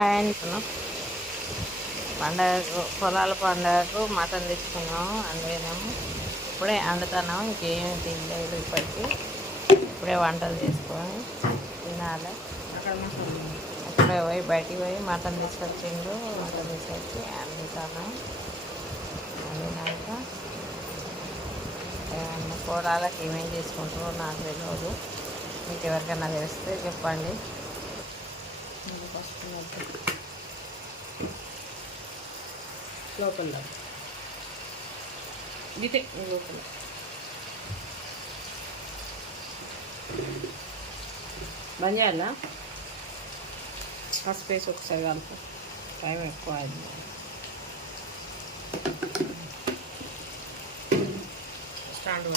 సాయంత్రం పండగకు పొలాల పండగకు మటన్ తెచ్చుకున్నాము. అందుకేనేమో ఇప్పుడే వండుతున్నాము. ఇంకేమీ తినలేదు ఇప్పటికీ. ఇప్పుడే వంటలు చేసుకొని తినాలి. అప్పుడే పోయి బయటికి పోయి మటన్ తీసుకొచ్చిండు. మటన్ తీసుకొచ్చి వండుతాను. వండినాక పొలాలకు ఏమేమి చేసుకుంటారో నాకు తెలియదు. మీకు ఎవరికైనా తెలిస్తే చెప్పండి. లోపల గిటే లోపల బంద్ చేయాలా? ఆ స్పేస్ ఒకసారి కలుపు. టైం ఎక్కువ అయింది. స్టాండ్